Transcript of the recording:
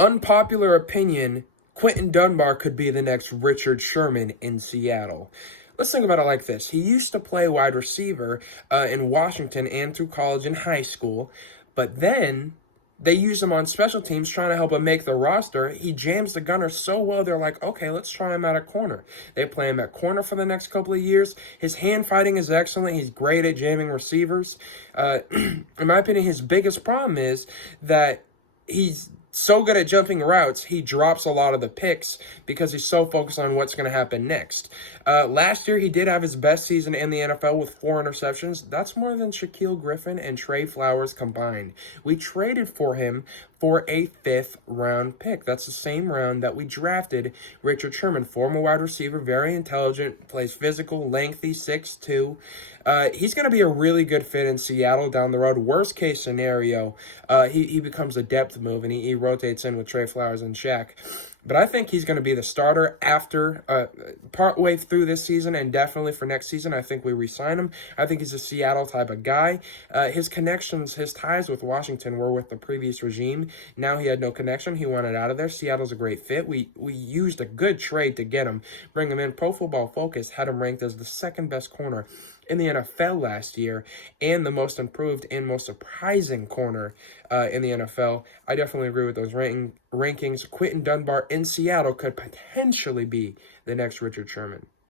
Unpopular opinion, Quinton Dunbar could be the next Richard Sherman in Seattle. Let's think about it like this. He used to play wide receiver in Washington and through college and high school, but then they used him on special teams trying to help him make the roster. He jams the gunner so well, they're like, okay, let's try him at corner. They play him at corner for the next couple of years. His hand fighting is excellent. He's great at jamming receivers. In my opinion, his biggest problem is that he's so good at jumping routes, he drops a lot of the picks because he's so focused on what's going to happen next. Last year, he did have his best season in the NFL with 4 interceptions. That's more than Shaquille Griffin and Trey Flowers combined. We traded for him for a 5th-round pick. That's the same round that we drafted Richard Sherman, former wide receiver, very intelligent, plays physical, lengthy, 6'2". He's going to be a really good fit in Seattle down the road. Worst case scenario, he becomes a depth move, and he rotates in with Trey Flowers and Shaq. But I think he's going to be the starter after partway through this season, and definitely for next season. I think we re-sign him. I think he's a Seattle type of guy. His connections, his ties with Washington were with the previous regime. Now he had no connection. He wanted out of there. Seattle's a great fit. We used a good trade to get him, bring him in. Pro Football Focus had him ranked as the 2nd best corner in the NFL last year and the most improved and most surprising corner in the NFL. I definitely agree with those rankings. Quinton Dunbar in Seattle could potentially be the next Richard Sherman.